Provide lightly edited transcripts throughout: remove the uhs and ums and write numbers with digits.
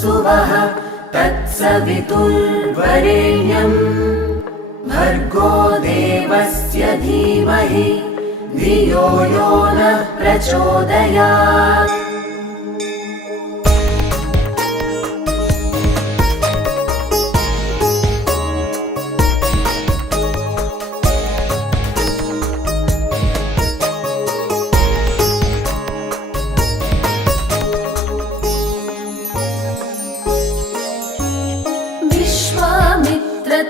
भुवस्सुवः तत्सवितुर्वरेण्यं भर्गो देवस्य धीमहि धियो यो नः प्रचोदयात्।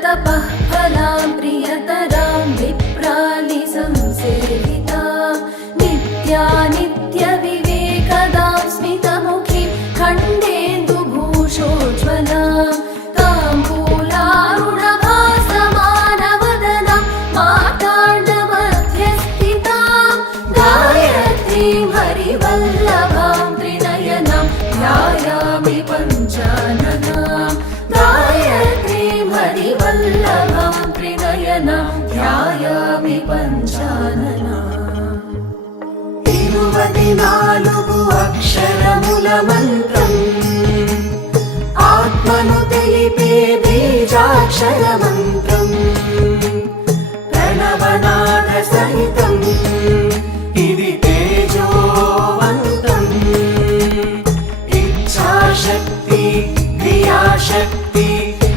तपः फलां प्रियतरां विप्रालिसंसेवितां नित्यानित्यविवेकदां स्मितमुखीं खण्डेन्दुभूषोज्ज्वलां ताम्बूलारुणभासमानवदनां माताण्डमध्यस्थितां गायत्रीं हरिवल्लभां त्रिनयनां ध्यायामि पञ्चाननां गायत्रीं हरिवल्लभां त्रिनयनां ध्यायामि पञ्चाननाम्। 24 अक्षरमुलमन्त्रम् आत्मनु తెలిపే बीजाक्षरमन्त्रम् प्रणवनादसहितम् इति तेजोवन्तम् इच्छाशक्ति क्रियाशक्ति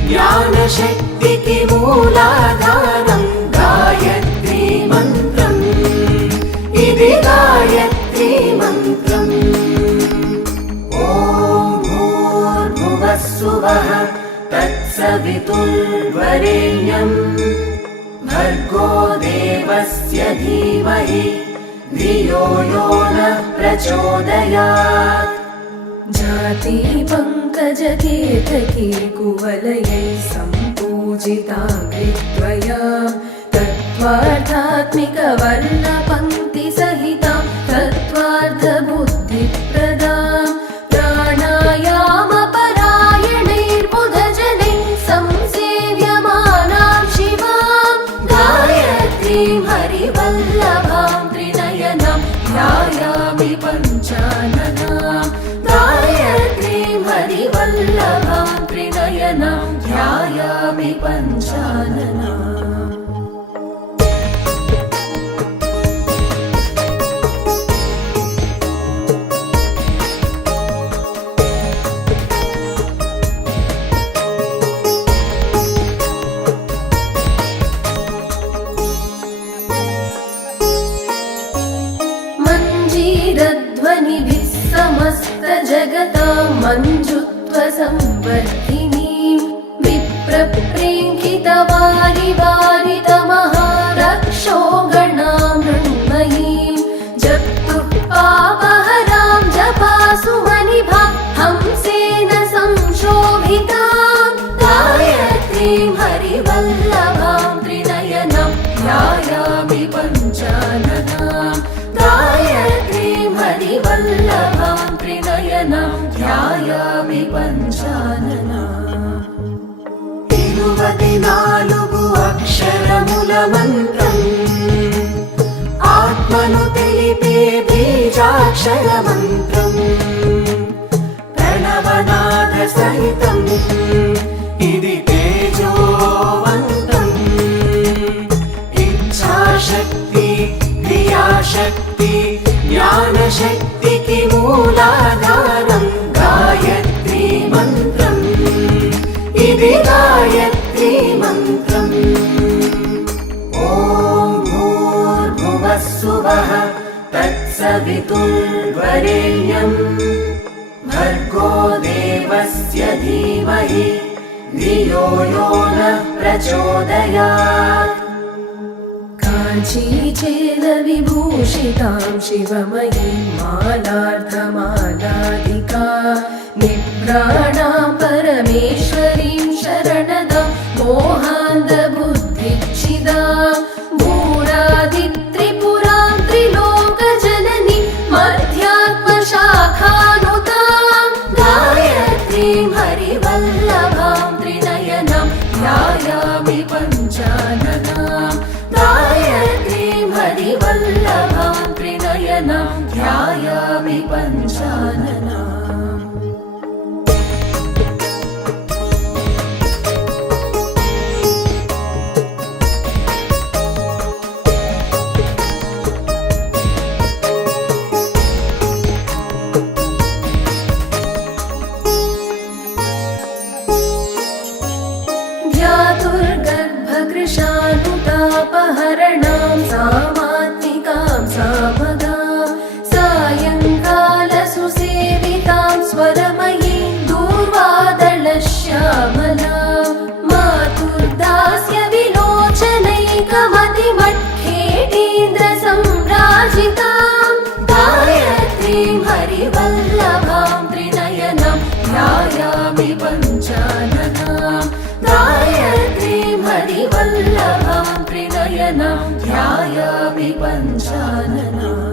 ज्ञानशक्तिकी मूलाधारं गायत्री मन्त्रम् इति गायत्री मन्त्रम्। ॐ भूर्भुवस्सुवः तत्सवितुर्वरेण्यं भर्गो देवस्य धीमहि धियो यो नः प्रचोदयात्। जाति पङ्कजकेतकी कुवलयै सम्पूजिताङ्घ्रिद्वया तत्त्वार्थात्मिकवर्णपङ्क्तिसहितां तत्त्वार्थबुद्धिप्रदां प्राणायामपरायणैर्बुधजनैः संसेव्यमानां शिवां गायत्रीं हरिवल्लभां त्रिनयनां ध्यायामि पञ्चाननां गायत्रीं हरिवल्लभां त्रिनयनां ध्यायामि पञ्चाननाम्। मञ्जीरध्वनिभिः समस्तजगतां मञ्जुत्वसंवर्धिनीं विप्रप्रेङ्कितवारिवारितमहारक्षो गणां मृण्मयीं जप्तुः पापहरां जपासुमनिभां हंसेन संशोभितां गायत्रीं हरिवल्लभां त्रिनयनां ध्यायामि पञ्चाननां गायत्रीं हरिवल्लभां त्रिनयनां ध्यायामि पञ्चाननाम्। 24 अक्षरमुलमन्त्रम् आत्मनु తెలిపే बीजाक्षरमन्त्रम् प्रणवनादसहितम् इति तेजोवन्तम् इच्छाशक्ति क्रियाशक्ति ज्ञानशक्तिकी मूलाधारं गायत्री मन्त्रम् इति गायत्री मन्त्रम्। ॐ भूर्भुवस्सुवः तत्सवितुर्वरेण्यं भर्गो देवस्य धीमहि धियो यो नः प्रचोदयात्। काञ्चीचेलविभूषितां शिवमयीं मालार्धमालाधिका निभ्राणां परमेश्वरीं शरणदां मोहान्धबुद्धिच्छिदां भूरादित्रिपुरां त्रिलोकजननी मध्यात्मशाखानुतां गायत्रीं हरिवल्लभां त्रिनयनां ध्यायामि पञ्चाननां गायत्रीं हरिवल्लभां त्रिनयनां ध्यायामि पञ्चाननाम्। हरिवल्लभां त्रिनयनं ध्यायामि पञ्चाननां गायत्रीं हरिवल्लभां त्रिनयनं ध्यायामि पञ्चाननाम्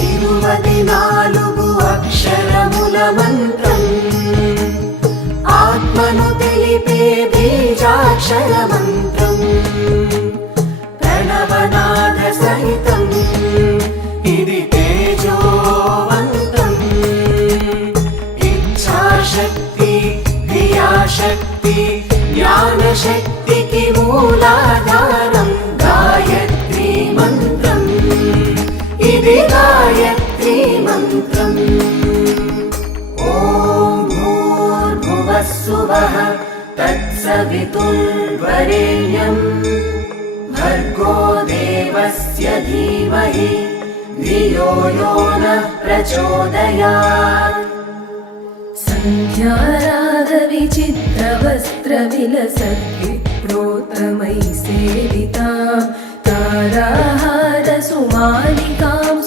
24 అక్షరముల మంత్రం ఆత్మను తెలిపే బీజాక్షర మంత్రం ప్రణవనాద సహితం ఇది తేజోవంతం ఇచ్ఛాశక్తి క్రియాశక్తి జ్ఞానశక్తికి మూలాధారం గాయత్రీ మంత్రం ఇది గాయత్రీ మంత్రం ఓం భూర్భువః స్సువః తత్సవితుర్వరేణ్యం భర్గో దేవస్య ధీమహి ధియో యో నః ప్రచోదయాత్ सन्ध्यारागविचित्रवस्त्रविलसद्विप्रोतमैः सेवितां ताराहारसुमालिकां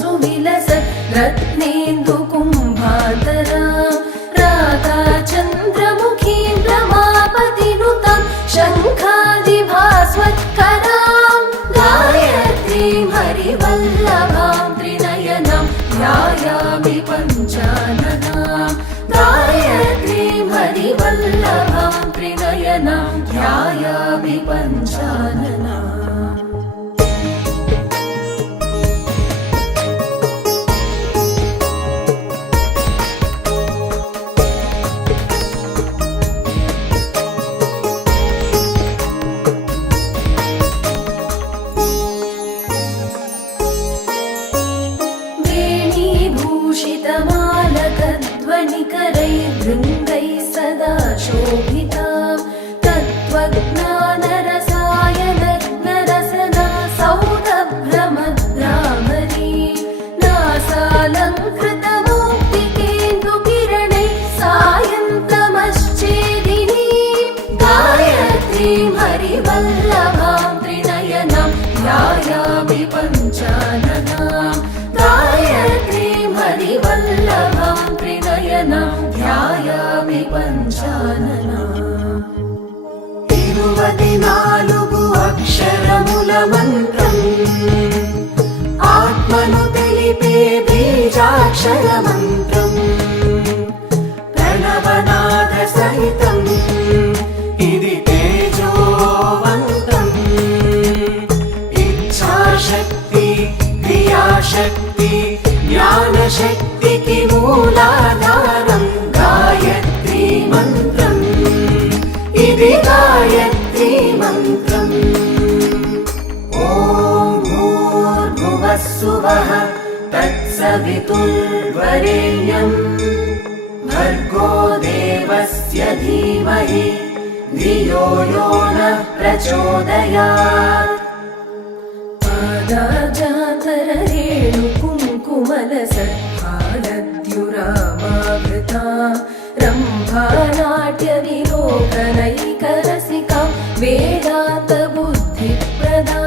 सुविलसत् रत्नेन्दुकुम्भातरां रागाचन्द्रमुखीं रमापतिनुतां शङ्खादिभास्वत्करां गायत्रीं हरिवल्लभां त्रिनयनं ध्यायामि पञ्चाननां गायत्रीं हरिवल्लभां त्रिनयनं ध्यायामि पञ्चाननाम् वेणीभूषितमालकध्वनिकरैर्वृन्दैः सदा शोभितां तत्त्वज्ञानरसायनग्नरसना सौरभ्रमद्रामरी नासालङ्कृतमौक्तिकेन्दुकिरणैः सायन्तमश्चेदिनी गायत्रीं हरिवल्लभां त्रिनयनं ध्यायामि पञ्चाननां गायत्रीं हरिवल्लभां त्रिनयनं ध्यायामि पञ्चाननाम् 24 అక్షరముల మంత్రం ఆత్మను తెలిపే బీజాక్షర మంత్రం ప్రణవనాద సహితం ఇది తేజోవంతం ఇచ్ఛాశక్తి క్రియాశక్తి జ్ఞానశక్తికి మూలాధారం గాయత్రీ మంత్రం ఇది గాయత్రీ మంత్రం ఓం భూర్భువః స్సువః తత్సవితుర్వరేణ్యం భర్గో దేవస్య ధీమహి ధియో యో నః ప్రచోదయాత్ पादाजातररेणुकुङ्कुमलसत्फालद्युरामावृतां रम्भानाट्यविलोकनैकरसिकां वेदान्तबुद्धिप्रदां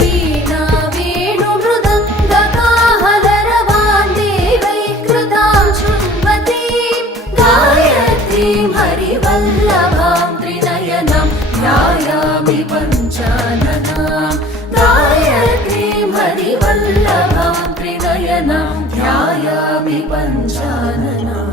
वीणा वेणुमृदङ्गकाहलरवान् देवैः कृतां शृण्वतीं गायत्रीं हरिवल्लभां त्रिनयनं ध्यायामि पञ्चाननां गायत्रीं हरिवल्लभां त्रिनयनं ध्यायामि पञ्चाननाम्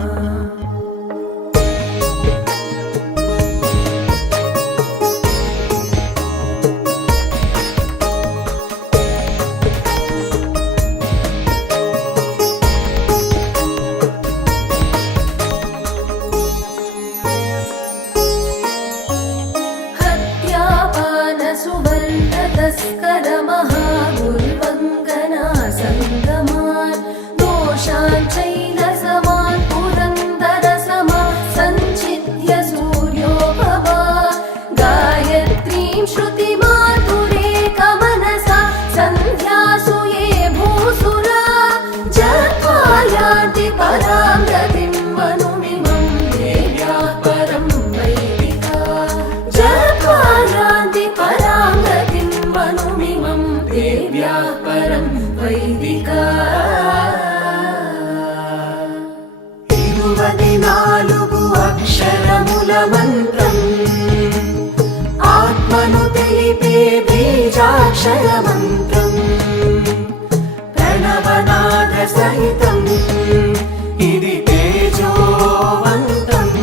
हत्यापानसुवर्णतस्करमहागुर्वङ्गनासङ्गमान् दोषाञ्चैलसमान् पुरन्दरसमान् सञ्चित्य सूर्योपमा गायत्रीं श्रुतिमातुरेकमनसा सन्ध्यासु ये भूसुरा जप्त्वा यान्ति परां गतिं मनुमिमं देव्याः परं वैदिका जप्त्वा यान्ति परां गतिं मनुमिमं देव्याः परं वैदिका बीजाक्षरमन्त्रम् प्रणवनादसहितम् इति तेजोवन्तम्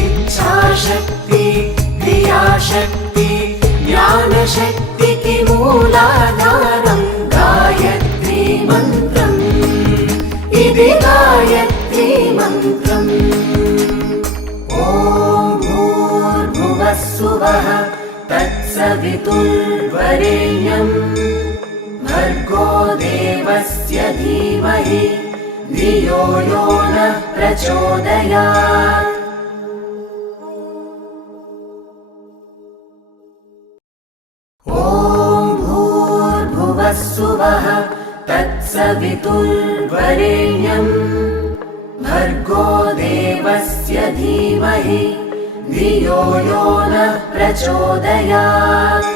इच्छाशक्ति क्रियाशक्ति ज्ञानशक्तिकी मूलाधारम् गायत्री मन्त्रम् इति गायत्री मन्त्रम् ॐ भूर्भुवस्सुवः तत्सवितुर्वरेण्यम् भर्गो देवस्य धीमहि धियो यो नः प्रचोदयात् ॐ भूर्भुवस्सुवः तत्सवितुर्वरेण्यम् भर्गो देवस्य धीमहि धियो यो नः प्रचोदयात्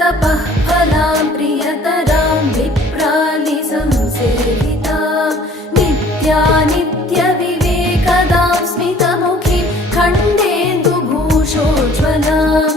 तपः फलां प्रियतरां विप्रालिसंसेवितां नित्यानित्यविवेकदां स्मितमुखीं खण्डेन्दुभूषोज्ज्वलां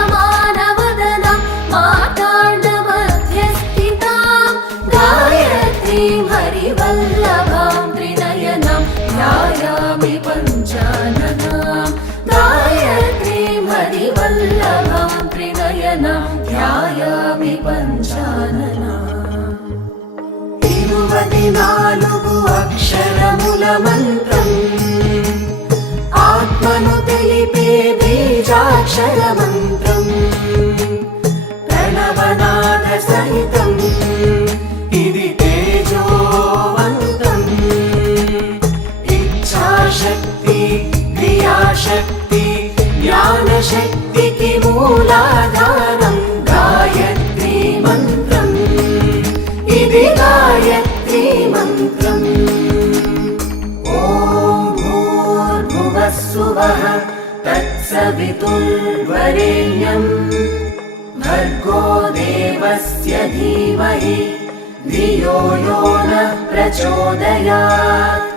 ताम्बूलारुणभासमानवदनां माताण्डमध्यस्थितां गायत्रीं हरिवल्लभां त्रिनयनां ध्यायामि पञ्चाननां गायत्रीं हरिवल्लभां त्रिनयनां ध्यायामि पञ्चाननाम् 24 అక్షరముల మంత్రం ఆత్మను తెలిపే బీజాక్షర మంత్రం ప్రణవనాద సహితం ఇది తేజోవంతం ఇచ్ఛాశక్తి క్రియాశక్తి ज्ञानशक्तिकी मूलाधारम् गायत्री मन्त्रम् इति गायत्री मन्त्रम् ॐ भूर्भुवस्सुवः तत्सवितुर्वरेण्यम् भर्गो देवस्य धीमहि धियो यो नः प्रचोदयात्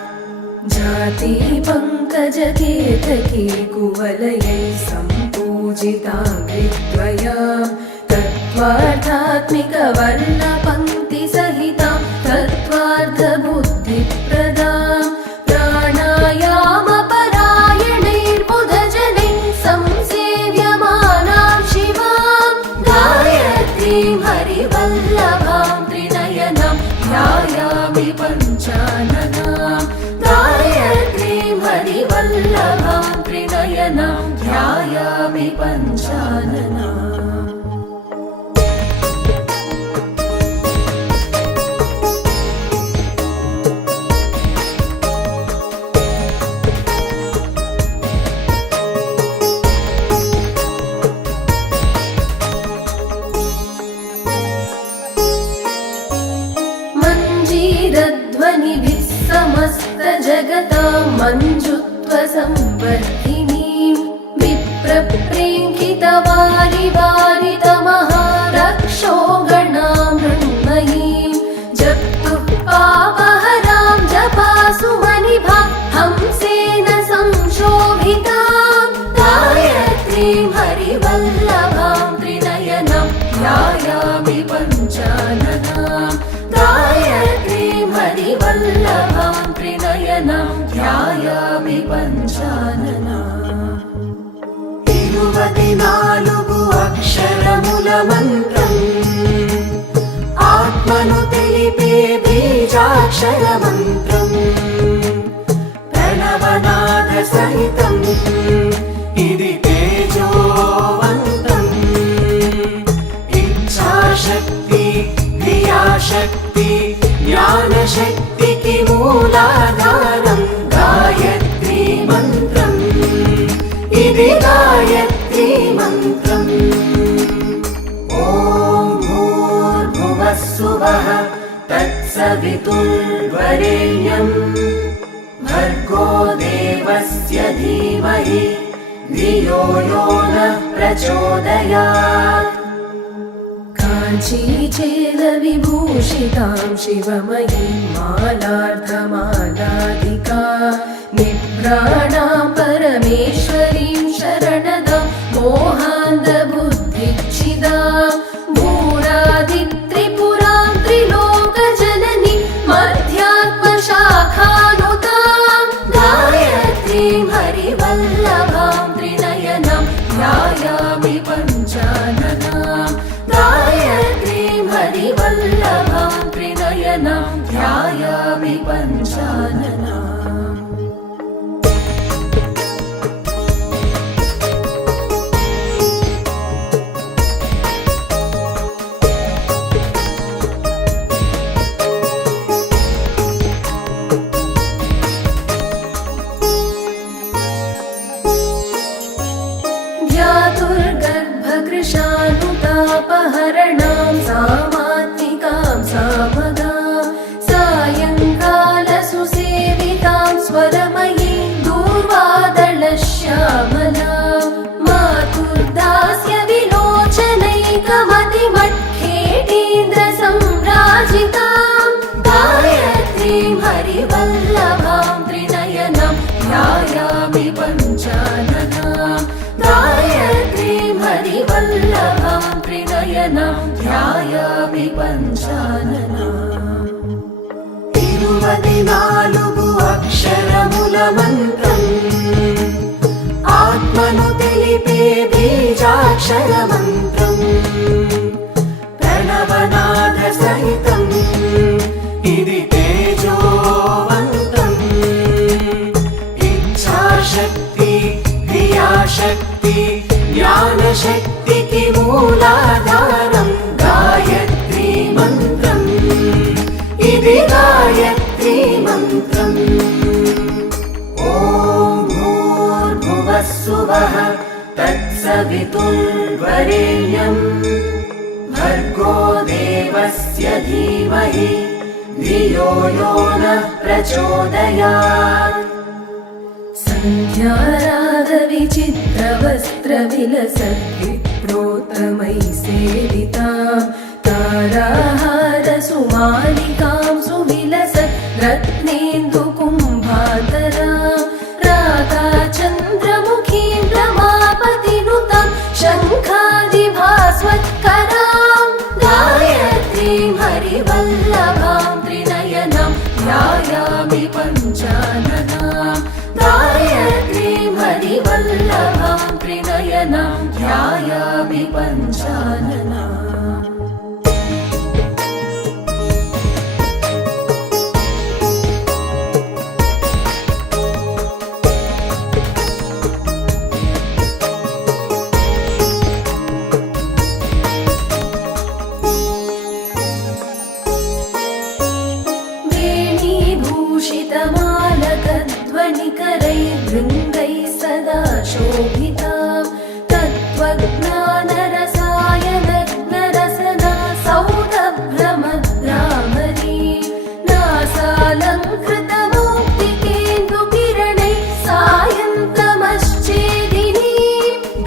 जाति पङ्कजकेतकी कुवलयै सम्पूजिताङ्घ्रिद्वयां तत्त्वार्थात्मिकवर्णपङ्क्तिसहितां तत्त्वार्थबुद्धिप्रदां प्राणायामपरायणैर्बुधजनैः संसेव्यमानां शिवां गायत्रीं हरिवल्लभां त्रिनयनां ध्यायामि पञ्चाननाम् गायत्रीं हरिवल्लभां त्रिनयनां ध्यायामि पञ्चाननाम् मञ्जीरध्वनिभिः समस्तजगतां मञ्जुत्वसंवर्धिनीं विप्रप्रेङ्कितवारिवारितमहारक्षो गणां मृण्मयीं जप्तुः पापहरां जपासुमनिभां हंसेन संशोभितां गायत्रीं हरिवल्लभां त्रिनयनां ध्यायामि पञ्चाननाम् गायत्रीं हरिवल्लभां त्रिनयनां ध्यायामि पञ्चाननाम् 24 అక్షరముల మంత్రం ఆత్మను తెలిపే బీజాక్షర మంత్రం ప్రణవనాద సహితం ఇది తేజోవంతం ఇచ్ఛాశక్తి క్రియాశక్తి ज्ञानशक्तिकी मूलाधारम् गायत्री मन्त्रम् इति गायत्री मन्त्रम् ॐ भूर्भुवस्सुवः तत्सवितुर्वरेण्यम् धीमहि धियो यो नः प्रचोदयात्। काञ्चीचेलविभूषितां शिवमयीं मालार्धमालाधिका निभ्राणां परमेश्वरीं शरणदां मोहान्धबुद्धिच्छिदां भूरादित्रिपुरां त्रिलोकजननीं मध्यात्मशाखानुतां गायत्रीं हरिवल्लभां त्रिनयनां ध्यायामि पञ्चाननां गायत्रीं हरिवल्लभां त्रिनयनां ध्यायामि पञ्चाननाम्। ध्यातुर्गर्भकृशानुतापहरणां सामात्मिकां सामगां सायङ्कालसुसेवितां स्वरमयीं दूर्वादलश्यामलां मातुर्दास्य विलोचनैकमतिमट्खेटीन्द्रसम्राजितां गायत्रीं हरिवल्लभां त्रिनयनां ध्यायामि पञ्चाननां गायत्रीं हरिवल्लभां त्रिनयनां ध्यायामि पञ्चाननाम्। 24 అక్షరముల మంత్రం ఆత్మను తెలిపే బీజాక్షర మంత్రం ప్రణవనాద సహితం ఇది తేజోవంతం ఇచ్ఛాశక్తి క్రియాశక్తి జ్ఞానశక్తికి మూలాధారం గాయత్రీ మంత్రం ఇది గాయత్రీ మంత్రం। ఓం భూర్భువస్సువః తత్సవితుర్వరేణ్యం భర్గో దేవస్య ధీమహి ధియో యో నః ప్రచోదయాత్। सन्ध्यारागविचित्रवस्त्रविलसद्विप्रोत्तमै सेवितां ताराहारसुमालिकां सुविलसत् रत्नेन्दुकुम्भातरां रागाचन्द्रमुखीं रमापतिनुतां शङ्खादिभास्वत्करां गायत्रीं हरिवल्लभां त्रिनयनां ध्यायामि पञ्चाननां गायत्रीं हरिवल्लभां त्रिनयनां ध्यायामि पञ्चाननाम्। वेणीभूषितमालकध्वनिकरैर्भृङ्गैः सदा शोभितां तत्त्वज्ञानरसायनग्नरसना सौरभ्रमद्रामरी नासालङ्कृतमौक्तिकेन्दुकिरणैः सायन्तमश्चेदिनीं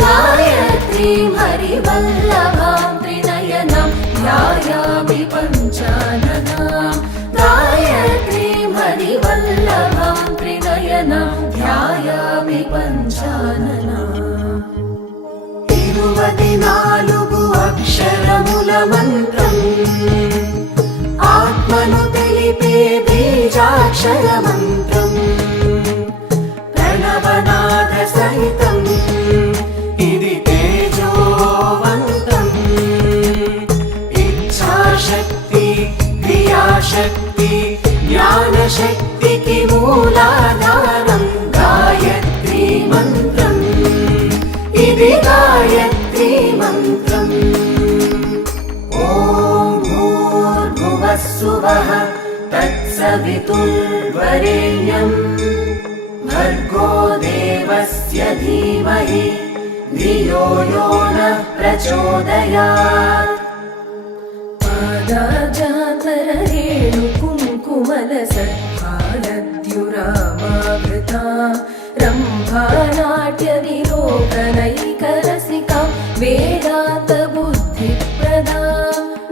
गायत्रीं हरिवल्लभां त्रिनयनां ध्यायामि पञ्चाननां गायत्रीं हरिवल्लभां त्रिनयनां ध्यायामि पञ्चाननाम्। 24 అక్షరముల మంత్రం ఆత్మను తెలిపే బీజాక్షర మంత్రం ప్రణవనాద సహితం ఇది తేజోవంతం ఇచ్ఛాశక్తి క్రియాశక్తి జ్ఞానశక్తికి మూలాధారం గాయత్రీ మంత్రం ఇది గాయత్రీ మంత్రం। ఓం భూర్భువస్సువః తత్సవితుర్వరేణ్యం భర్గో దేవస్య ధీమహి ధియో యో నః ప్రచోదయాత్। पादाजातरहेणुकुङ्कुमलसत्पादद्युरामावृता रम्भ महानाट्यविलोकनैकरसिका वेदान्तबुद्धिप्रदा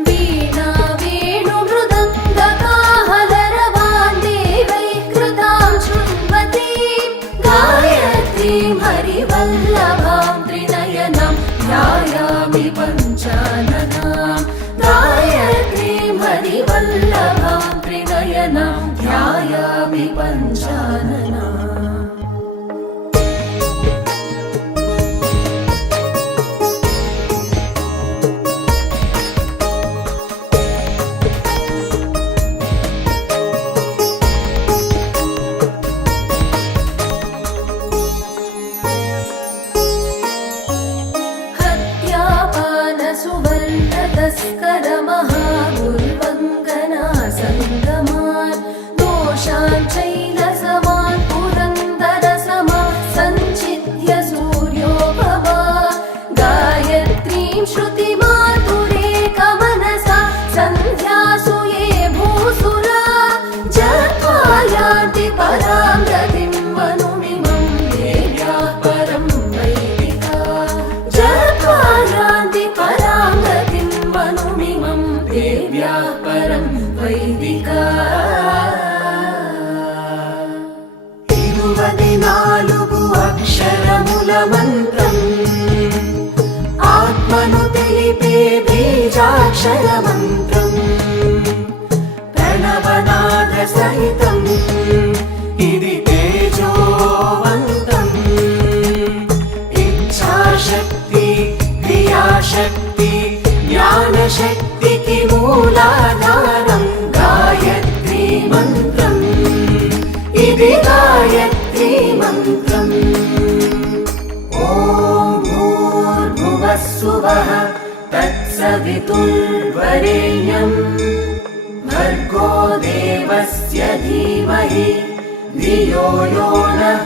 वीणा वेणुमृदङ्गकाहलरवान् देवैकृतां शृण्वतीं गायत्रीं हरिवल्लभां त्रिनयनां ध्यायामि पञ्चाननां गायत्रीं हरिवल्लभां त्रिनयनां ध्यायामि पञ्चाननाम् सुवर्णतस्कर महागुर्वङ्गना सङ्गमान् दोषान् शैलसमान् पुरन्दरसमान् सञ्चित्य सूर्योपमा गायत्रीं श्रुतिमातुरेकमनसा सन्ध्यासु ये भूसुरा जप्त्वा यान्ति परां गतिं मनुमिमं देव्याः परं वैदिका जप्त्वा यान्ति परां गतिं मनुमिमं देव्याः परं वैदिका 24 అక్షరముల మంత్రం ఆత్మను తెలిపే బీజాక్షర మంత్రం ప్రణవనాద సహితం ఇది తేజోవంతం ఇచ్ఛాశక్తి క్రియాశక్తి జ్ఞానశక్తికి మూలాధారం గాయత్రీ మంత్రం ఇది గాయత్రీ మంత్రం ఓం భూర్భువః స్సువః తత్సవితుర్వరేణ్యం భర్గో దేవస్య ధీమహి ధియో యో నః